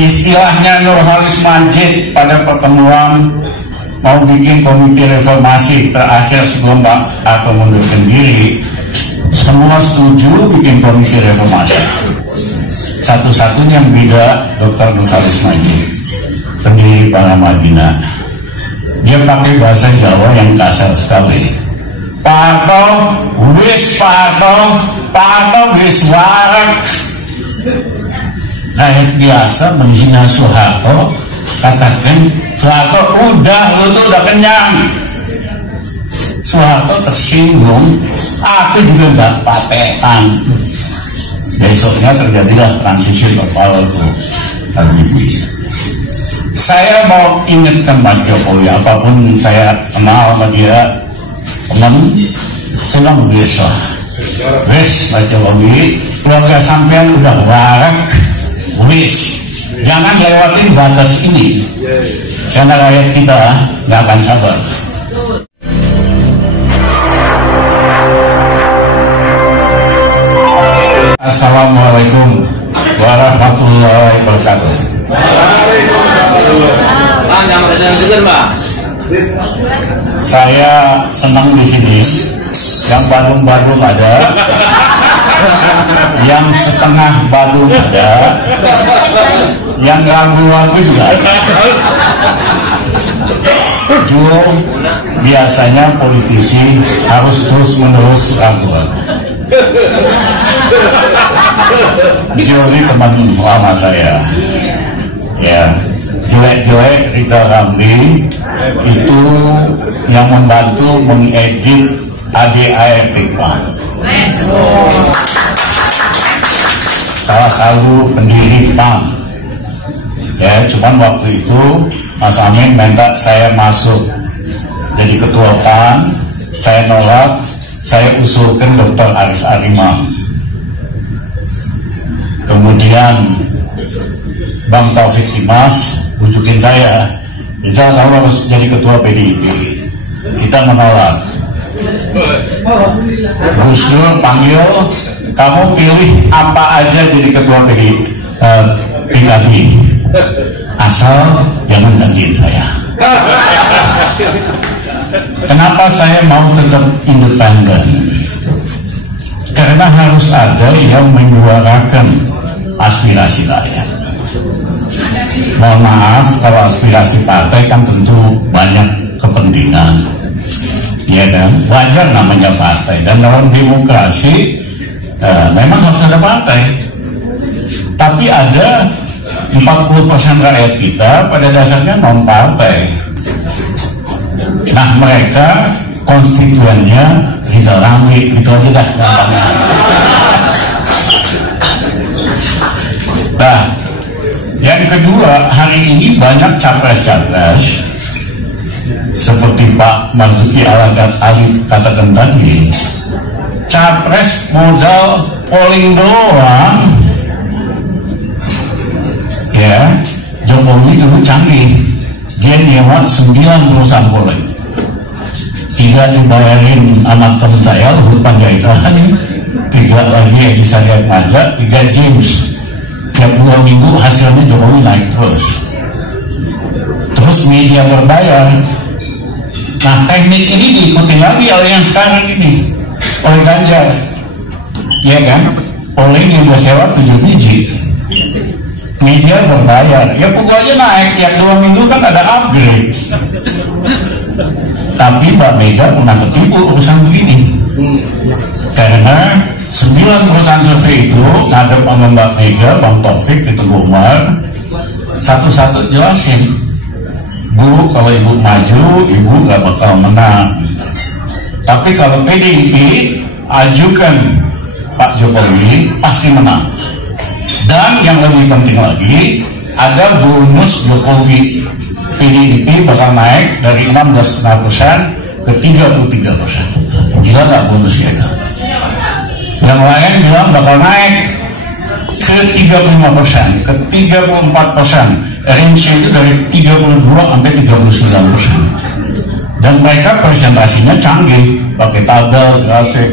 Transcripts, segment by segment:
Istilahnya Nurholis Majid pada pertemuan mau bikin komite reformasi terakhir sebelum Pak Harto mundurkan diri, semua setuju bikin komite reformasi. Satu-satunya yang beda Dr. Nurholis Majid, pendiri Paramadina. Dia pakai bahasa Jawa yang kasar sekali. Pak Harto wis warak. Rakyat biasa menghina Soeharto, katakan Soeharto lu tuh udah kenyang. Soeharto tersinggung, aku juga nggak patean. Besoknya terjadilah transisi power to Habibie. Saya mau ingatkan Mas Jokowi, apapun saya kenal sama dia, teman, saya bilang besok, Mas Jokowi, keluarga sampean udah warak, jangan lewatin batas ini, karena rakyat kita nggak akan sabar. Assalamualaikum warahmatullahi wabarakatuh. Saya senang di sini. Yang Badung-Badung ada, yang setengah Badung ada, yang ragu-ragu juga ada. Biasanya politisi harus terus-menerus ragu-ragu. Ini teman lama saya, ya. Jelek-jelek Rita Ramli itu yang membantu mengedit ADART PAN. Salah satu pendiri PAN. Ya, cuman waktu itu Mas Amin minta saya masuk jadi ketua PAN, saya nolak, saya usulkan Dr. Arif Arimam. Kemudian Bang Taufik Imas bujukin saya, kita tahu harus jadi ketua PDIP. Kita menolak. Gus Dur panggil, kamu pilih apa aja jadi ketua PKB, asal jangan gantiin saya. Kenapa saya mau tetap independen? Karena harus ada yang menyuarakan aspirasi rakyat. Mohon maaf kalau aspirasi partai kan tentu banyak kepentingan, ya kan? Wajar namanya partai, dan dalam demokrasi memang harus ada partai. Tapi ada 40% rakyat kita pada dasarnya non partai. Nah, mereka konstituennya Rizal Ramli, itu aja dah gampangnya. Nah, yang kedua, hari ini banyak capres-capres seperti Pak Marzuki Ali katakan tadi, capres modal polling doang. Ya, Jokowi dulu canggih, dia nyewa 9 perusahaan polling, 3 dibayarin sama teman saya Luhut Panjaitan, 3 lagi yang bisa lihat aja, 3 James. Tiap 2 minggu hasilnya Jokowi naik terus media berbayar. Nah, teknik ini diikuti lagi oleh yang sekarang ini, oleh Ganjar, ya kan? Polling yang sewa 7 biji, media berbayar, ya pokoknya naik tiap 2 minggu kan ada upgrade. Tapi Mbak Mega pernah ketipu urusan begini, karena 9 perusahaan survei itu ngadep sama Mbak Mega, Bang Taufik, itu Umar, satu-satu jelasin, Bu, kalau Ibu maju, Ibu gak bakal menang. Tapi kalau PDIP ajukan Pak Jokowi, pasti menang. Dan yang lebih penting lagi, ada bonus Jokowi. PDIP bakal naik dari 16,5% ke 33%. Gila gak bonusnya itu? Yang lain bilang bakal naik ke 35%, ke 34%. Range itu dari 32 sampai 39%. Dan mereka presentasinya canggih, pakai tabel, grafik.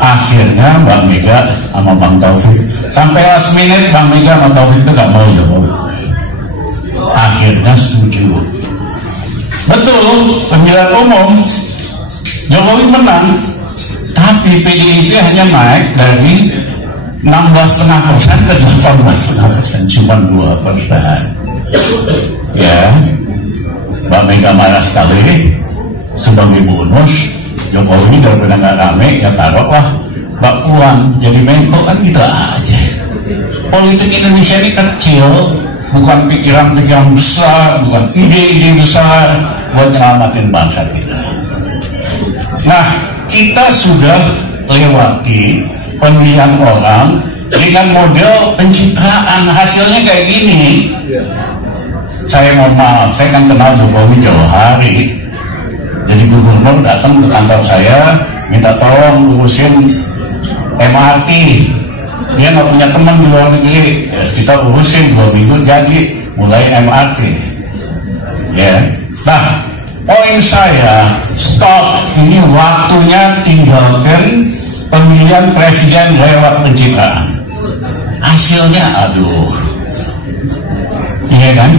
Akhirnya Mbak Mega sama Bang Taufik Sampai last minute Bang Mega sama Taufik itu gak mau Jokowi. Akhirnya setuju. Betul, pemilihan umum Jokowi menang, tapi PDIP hanya naik dari 16,5% ke 18,5%, cuma 2%. Ya, Mbak Mega marah sekali sebagai bonus. Jokowi daripada nggak rame, ya taruhlah Mbak Puan jadi Menko, kan gitu aja. Politik Indonesia ini kecil, bukan pikiran-pikiran besar, bukan ide-ide besar buat nyelamatin bangsa kita. Nah, kita sudah lewati pemilihan orang dengan model pencitraan, hasilnya kayak gini. Saya mohon maaf, saya kan kenal Jokowi jauh hari. Jadi gubernur datang ke kantor saya minta tolong urusin MRT. Dia nggak punya teman di luar negeri, ya kita urusin 2 minggu jadi mulai MRT. Ya, nah poin saya stop, ini waktunya tinggalkan pemilihan presiden lewat pencitraan. Hasilnya aduh, iya kan?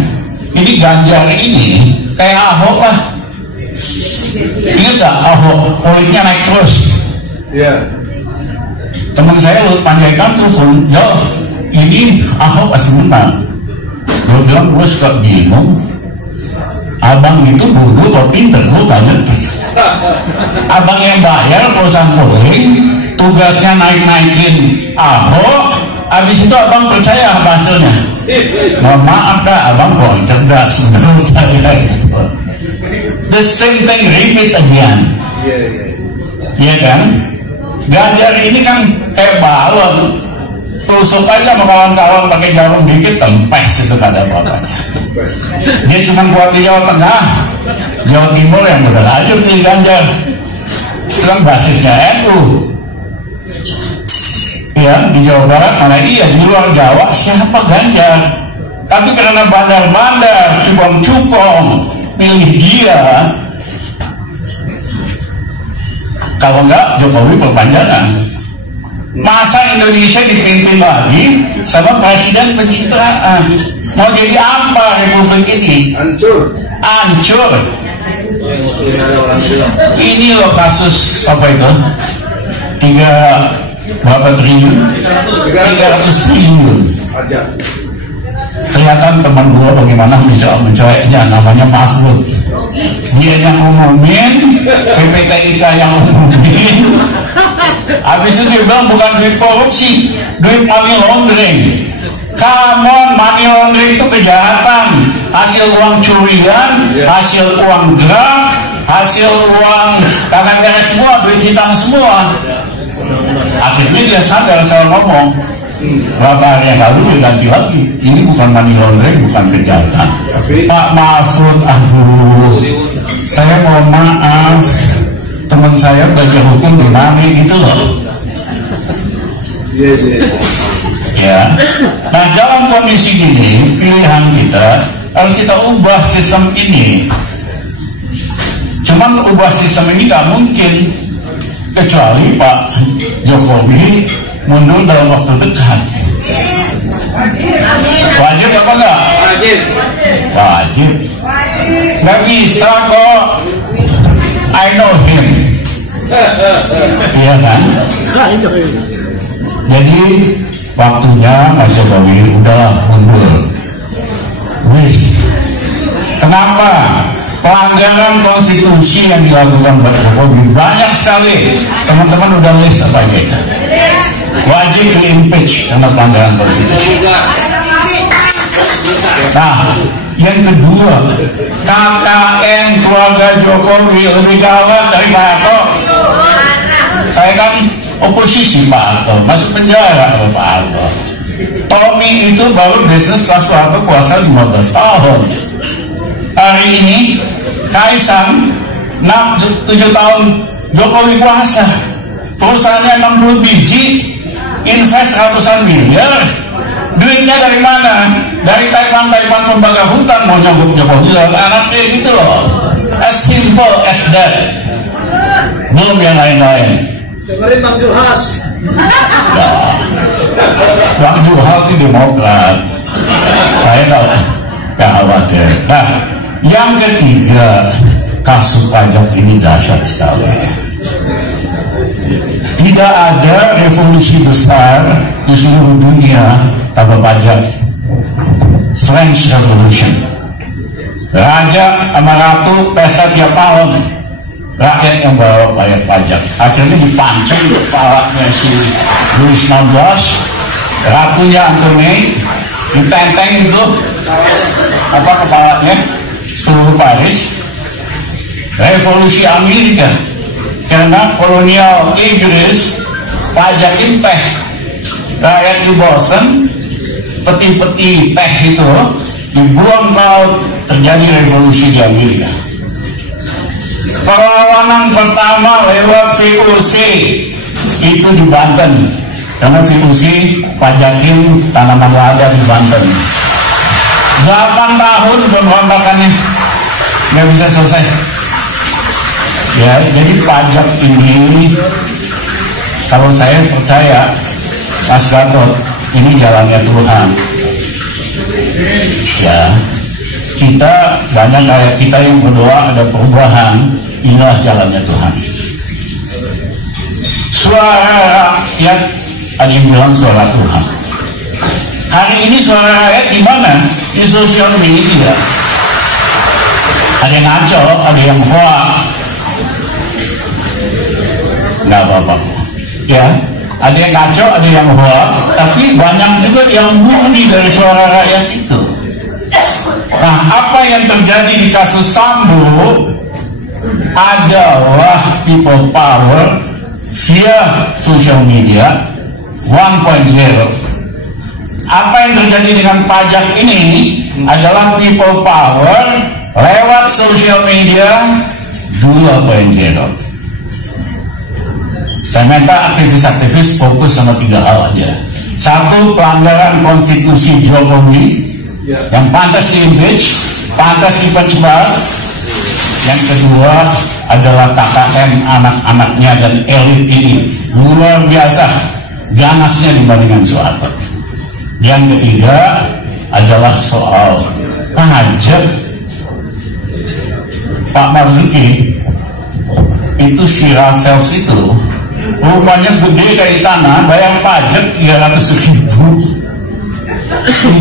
Ini Ganjar ini kayak Ahok lah. Ingat gak Ahok politiknya naik terus? Iya. Teman saya Luhut Panjaitan telepon, yo ini Ahok pasti menang. Gue bilang gue suka bingung, abang itu bodoh atau pinter, gue gak ngerti. Abang yang bayar perusahaan holding, tugasnya naik-naikin Ahok, habis itu abang percaya hasilnya. Mohon maaf dah, abang kok cerdas menurut saya. The same thing repeat again. Iya kan? Ganjar ini kan kayak balon, tusuk aja sama kawan-kawan pakai jarum dikit, tempes itu kata bapaknya. Dia cuma buat di Jawa Tengah, Jawa Timur yang berlanjut nih Ganjar. Itu kan basisnya NU. Ya, di Jawa Barat mana iya, di luar Jawa siapa Ganjar? Tapi karena bandar-bandar, cupong-cupong, pilih dia. Kalau enggak, Jokowi perpanjangan. Masa Indonesia dipimpin lagi sama presiden pencitraan? Mau jadi apa republik ini? Hancur. Hancur. Ini loh kasus apa itu? 300 triliun. Kelihatan teman gua bagaimana mencoreknya, namanya Mahfud. Dia yang ngumumin, PPTIK yang ngumumin. Habis itu dia bilang bukan duit korupsi, duit money laundering. Come on, money laundering itu kejahatan. Hasil uang curian, hasil uang drug, hasil uang tangan beres semua, duit hitam semua. Akhirnya dia sadar salah ngomong. Berapa hari yang lalu dia ganti lagi. Ini bukan money laundering, bukan kejahatan. Pak Mahfud, aduh, saya mohon maaf, teman saya belajar hukum di mana gitu loh. Ya. Nah dalam kondisi ini pilihan kita harus kita ubah sistem ini. Cuman ubah sistem ini gak mungkin kecuali Pak Jokowi mundur dalam waktu dekat. Wajib apa enggak? Wajib. Wajib. Nggak bisa kok. I know him. Iya kan? Jadi waktunya Mas Jokowi udah mundur. Wis. Kenapa? Pelanggaran konstitusi yang dilakukan Pak Jokowi banyak sekali. Teman-teman udah list apa aja? Wajib di-impeach karena pelanggaran konstitusi. Nah, yang kedua, KKN keluarga Jokowi lebih gawat dari Pak Harto. Saya kan oposisi Pak Harto, masuk penjara Pak Harto. Tommy itu baru bisnis kelas Pak Harto kuasa 15 tahun. Hari ini Kaisang 7 tahun Jokowi kuasa, perusahaannya 60 biji, invest ratusan miliar. Duitnya dari mana? Dari Taipan lembaga hutan mau nyogok Jokowi anaknya gitu loh. As simple as that. Belum yang lain-lain. Dengerin Bang Julhas. Nah, Bang Juhal itu Demokrat, saya nggak khawatir. Nah, yang ketiga, kasus pajak ini dahsyat sekali. Tidak ada revolusi besar di seluruh dunia tanpa pajak. French Revolution, raja sama ratu pesta tiap tahun, rakyat yang bawa bayar pajak. Akhirnya dipancing kepalanya si Louis XVI, ratunya Antoine, ditenteng itu apa kepalanya seluruh Paris. Revolusi Amerika, karena kolonial Inggris pajakin teh, rakyat di Boston peti-peti teh itu dibuang ke laut, terjadi revolusi di Amerika. Perlawanan pertama lewat VOC itu di Banten, karena VOC pajakin tanaman lada di Banten. 8 tahun pemberontakannya nggak bisa selesai. Ya, jadi pajak ini, kalau saya percaya, Mas Gatot, ini jalannya Tuhan. Ya, kita banyak kayak kita yang berdoa ada perubahan, inilah jalannya Tuhan. Suara rakyat, ada yang bilang suara Tuhan. Hari ini suara rakyat gimana? Di sosial media. Ada yang ngaco, ada yang hoax. Nggak apa-apa. Ya. Ada yang ngaco, ada yang hoax, tapi banyak juga yang murni dari suara rakyat itu. Nah, apa yang terjadi di kasus Sambo adalah people power via social media 1.0. Apa yang terjadi dengan pajak ini adalah people power lewat social media 2.0. Saya minta aktivis-aktivis fokus sama 3 hal aja. 1, pelanggaran konstitusi Jokowi yang pantas di-impeach, pantas dipercepat. Yang kedua adalah KKN anak-anaknya dan elit ini luar biasa ganasnya dibandingkan Soeharto. Yang ketiga adalah soal pajak. Pak Marzuki itu si Raffles itu rumahnya gede kayak istana, bayar pajak 300.000.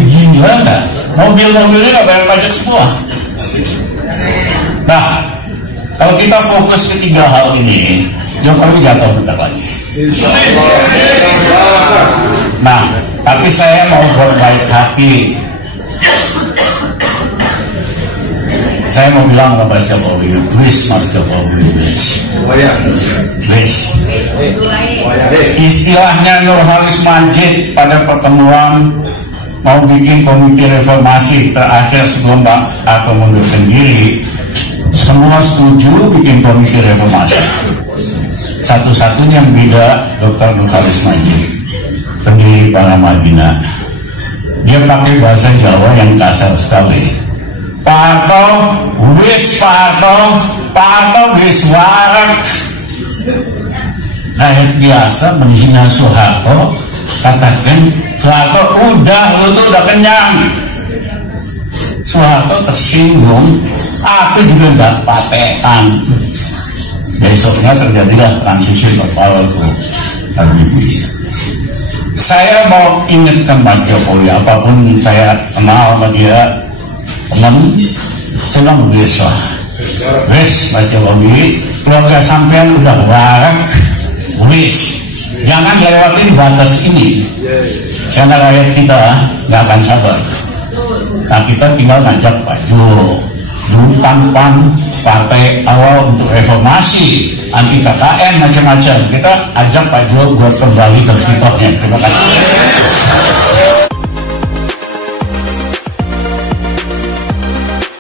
Gila nggak? Mobil-mobilnya nggak bayar pajak semua. Nah, kalau kita fokus ke 3 hal ini, Jokowi jatuh bentar lagi. Nah, tapi saya mau berbaik hati. Saya mau bilang ke Mas Jokowi, please Mas Jokowi, please. Istilahnya Nurholis Majid pada pertemuan mau bikin komite reformasi terakhir sebelum Pak Harto mundurkan diri, semua setuju bikin komite reformasi. Satu-satunya yang beda Dr. Nurholis Majid, pendiri Paramadina. Dia pakai bahasa Jawa yang kasar sekali. Pak Harto wis warak. Rakyat biasa menghina Soeharto, katakan Soeharto lu tuh udah kenyang. Soeharto tersinggung, aku juga nggak patekan. Besoknya terjadilah transisi power to Habibie. Saya mau ingatkan Mas Jokowi, apapun saya kenal sama dia, teman, saya bilang besok, Mas Jokowi, keluarga sampean udah warak, jangan lewatin batas ini, karena rakyat kita nggak akan sabar. Nah, kita tinggal ngajak Pak Jo, pan partai awal untuk reformasi, anti KKN macam-macam. Kita ajak Pak Jo buat kembali ke kitoknya. Terima kasih.